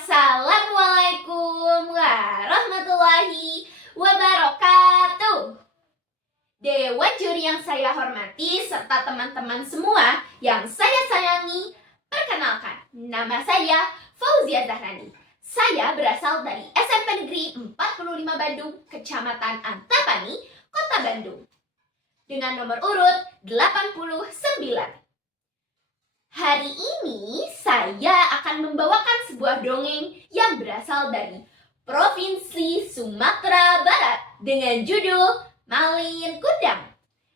Assalamualaikum warahmatullahi wabarakatuh. Dewan juri yang saya hormati serta teman-teman semua yang saya sayangi, perkenalkan, nama saya Fauzia Zahrani. Saya berasal dari SMP Negeri 45 Bandung, Kecamatan Antapani, Kota Bandung, dengan nomor urut 89. Hari ini saya akan membawakan sebuah dongeng yang berasal dari Provinsi Sumatera Barat dengan judul Malin Kundang.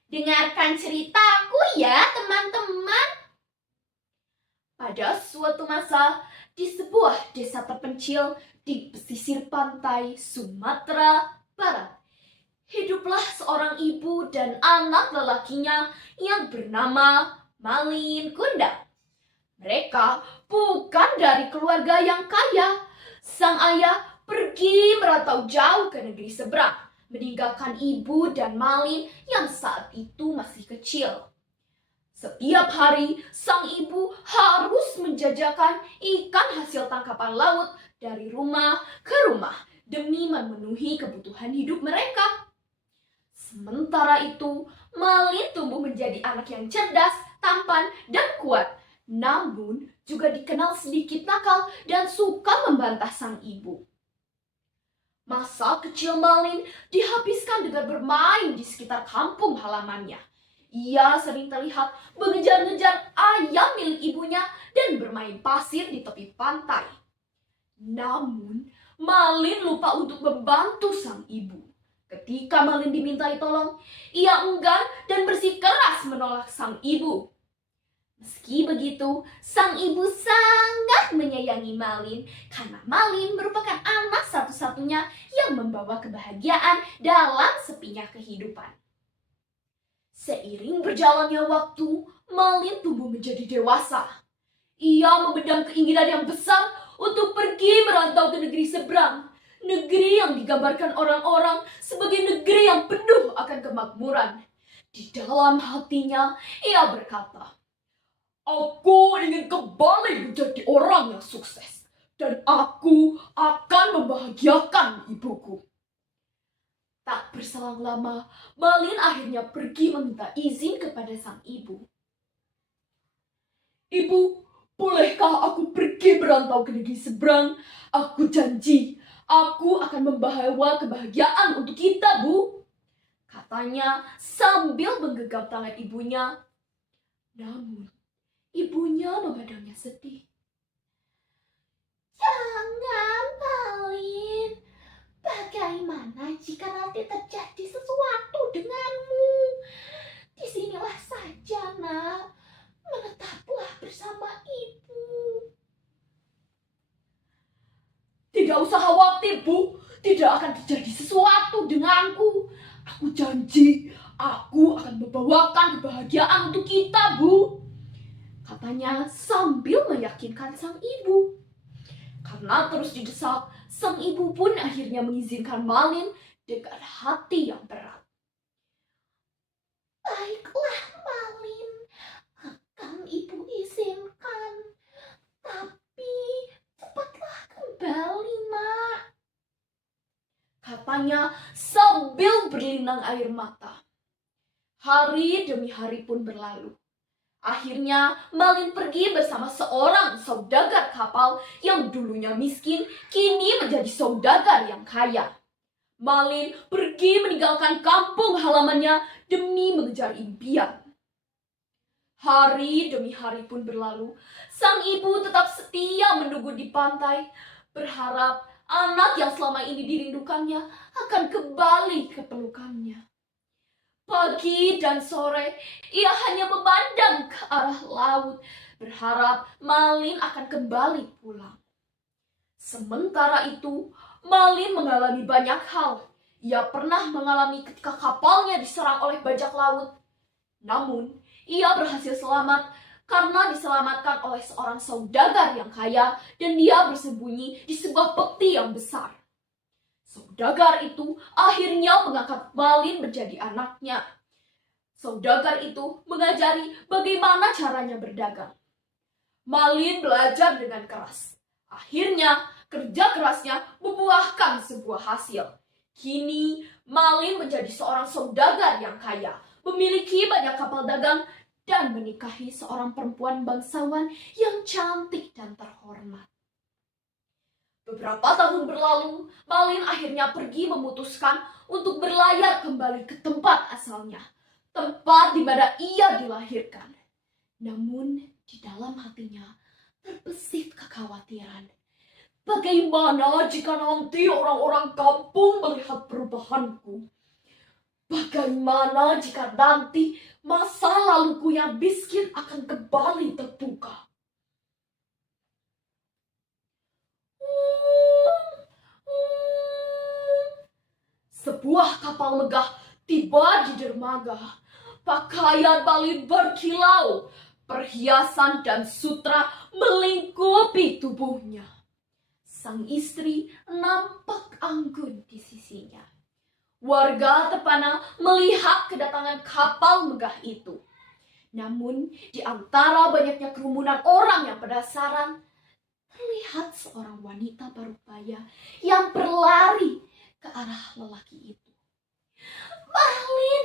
Dengarkan ceritaku ya teman-teman. Pada suatu masa di sebuah desa terpencil di pesisir pantai Sumatera Barat, hiduplah seorang ibu dan anak lelakinya yang bernama Malin Kundang. Mereka bukan dari keluarga yang kaya. Sang ayah pergi merantau jauh ke negeri seberang, meninggalkan ibu dan Malin yang saat itu masih kecil. Setiap hari, sang ibu harus menjajakan ikan hasil tangkapan laut dari rumah ke rumah demi memenuhi kebutuhan hidup mereka. Sementara itu, Malin tumbuh menjadi anak yang cerdas, tampan, dan kuat. Namun juga dikenal sedikit nakal dan suka membantah sang ibu. Masa kecil Malin dihabiskan dengan bermain di sekitar kampung halamannya. Ia sering terlihat mengejar-ngejar ayam milik ibunya dan bermain pasir di tepi pantai. Namun, Malin lupa untuk membantu sang ibu. Ketika Malin dimintai tolong, ia enggan dan bersikeras menolak sang ibu. Meski begitu, sang ibu sangat menyayangi Malin karena Malin merupakan anak satu-satunya yang membawa kebahagiaan dalam sepinya kehidupan. Seiring berjalannya waktu, Malin tumbuh menjadi dewasa. Ia memendam keinginan yang besar untuk pergi merantau ke negeri seberang. Negeri yang digambarkan orang-orang sebagai negeri yang penuh akan kemakmuran. Di dalam hatinya, ia berkata, "Aku ingin kembali menjadi orang yang sukses, dan aku akan membahagiakan ibuku." Tak berselang lama, Malin akhirnya pergi meminta izin kepada sang ibu. "Ibu, bolehkah aku pergi merantau ke negeri seberang? Aku janji, aku akan membawa kebahagiaan untuk kita, Bu," katanya sambil menggenggam tangan ibunya. Namun, ibunya memandangnya sedih. "Jangan, Malin. Bagaimana jika nanti terjadi sesuatu denganmu? Disinilah saja, Nak. Menetaplah bersama ibu." "Tidak usah khawatir, Bu. Tidak akan terjadi sesuatu denganku. Aku janji, aku akan membawakan kebahagiaan untuk kita, Bu," katanya sambil meyakinkan sang ibu. Karena terus didesak, sang ibu pun akhirnya mengizinkan Malin dengan hati yang berat. "Baiklah, Malin, akan ibu izinkan. Tapi cepatlah kembali, Nak," katanya sambil berlinang air mata. Hari demi hari pun berlalu. Akhirnya, Malin pergi bersama seorang saudagar kapal yang dulunya miskin, kini menjadi saudagar yang kaya. Malin pergi meninggalkan kampung halamannya demi mengejar impian. Hari demi hari pun berlalu. Sang ibu tetap setia menunggu di pantai, berharap anak yang selama ini dirindukannya akan kembali ke pelukannya. Pagi dan sore, ia hanya memandang ke arah laut, berharap Malin akan kembali pulang. Sementara itu, Malin mengalami banyak hal. Ia pernah mengalami ketika kapalnya diserang oleh bajak laut. Namun, ia berhasil selamat karena diselamatkan oleh seorang saudagar yang kaya dan dia bersembunyi di sebuah peti yang besar. Saudagar itu akhirnya mengangkat Malin menjadi anaknya. Saudagar itu mengajari bagaimana caranya berdagang. Malin belajar dengan keras. Akhirnya, kerja kerasnya membuahkan sebuah hasil. Kini, Malin menjadi seorang saudagar yang kaya, memiliki banyak kapal dagang, dan menikahi seorang perempuan bangsawan yang cantik dan terhormat. Beberapa tahun berlalu, Malin akhirnya pergi memutuskan untuk berlayar kembali ke tempat asalnya, tempat di mana ia dilahirkan. Namun, di dalam hatinya terbesit kekhawatiran. Bagaimana jika nanti orang-orang kampung melihat perubahanku? Bagaimana jika nanti masa laluku yang miskin akan kembali terbuka? Sebuah kapal megah tiba di dermaga. Pakaian Malin berkilau, perhiasan dan sutra melingkupi tubuhnya. Sang istri nampak anggun di sisinya. Warga terpana melihat kedatangan kapal megah itu. Namun, di antara banyaknya kerumunan orang yang penasaran, terlihat seorang wanita parubaya yang berlari ke arah lelaki itu. "Malin,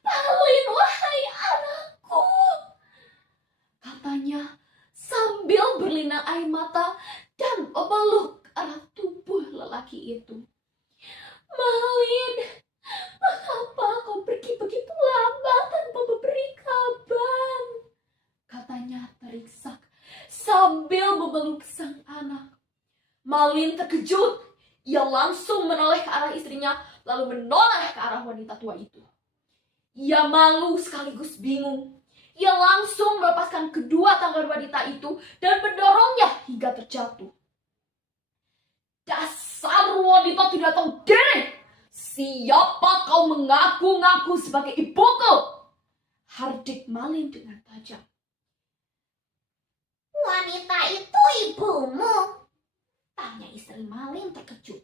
Malin, wahai anakku," katanya sambil berlinang air mata dan memeluk ke arah tubuh lelaki itu. "Malin, mengapa kau pergi begitu lama tanpa memberi kabar?" katanya terisak sambil memeluk sang anak. Malin terkejut. Ia langsung menoleh ke arah istrinya, lalu menoleh ke arah wanita tua itu. Ia malu sekaligus bingung. Ia langsung melepaskan kedua tangan wanita itu dan mendorongnya hingga terjatuh. "Dasar wanita tidak tahu diri! Siapa kau mengaku-ngaku sebagai ibuku?" hardik Malin dengan tajam. "Wanita itu ibumu?" tanya istri Malin terkejut.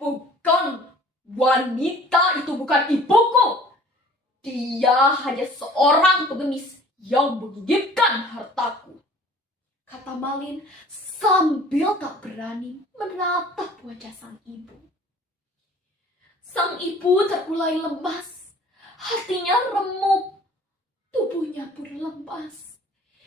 "Bukan, wanita itu bukan ibuku. Dia hanya seorang pengemis yang menginginkan hartaku," kata Malin sambil tak berani menatap wajah sang ibu. Sang ibu terkulai lemas, hatinya remuk, tubuhnya pun lemas.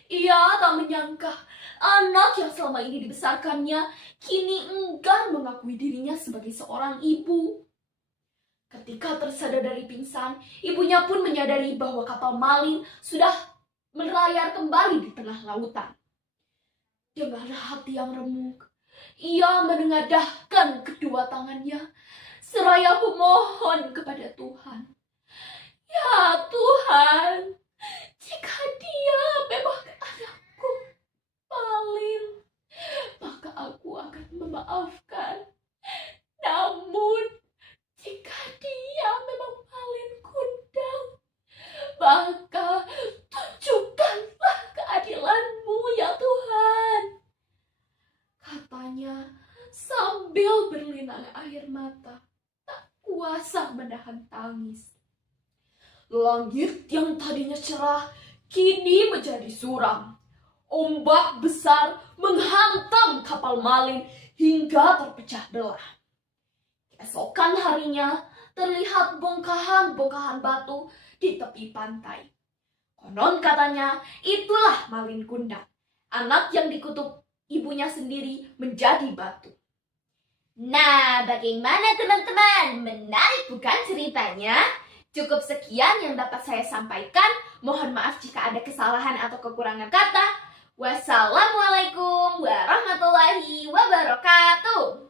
Ia tak menyangka anak yang selama ini dibesarkannya kini enggan mengakui dirinya sebagai seorang ibu. Ketika tersadar dari pingsan, ibunya pun menyadari bahwa kapal Malin sudah berlayar kembali di tengah lautan. Dengan hati yang remuk, ia menengadahkan kedua tangannya seraya memohon kepada Tuhan. "Ya Tuhan, jika dia memang anakku, Malin, maka aku akan memaafkan. Namun, jika dia memang Malin kundang, maka tunjukkanlah keadilan-Mu, ya Tuhan," katanya sambil berlinang air mata, tak kuasa menahan tangis. Langit yang tadinya cerah kini menjadi suram. Ombak besar menghantam kapal Malin hingga terpecah belah. Keesokan harinya terlihat bongkahan-bongkahan batu di tepi pantai. Konon katanya itulah Malin Kundang, anak yang dikutuk ibunya sendiri menjadi batu. Nah, bagaimana teman-teman? Menarik bukan ceritanya? Cukup sekian yang dapat saya sampaikan. Mohon maaf jika ada kesalahan atau kekurangan kata. Wassalamualaikum warahmatullahi wabarakatuh.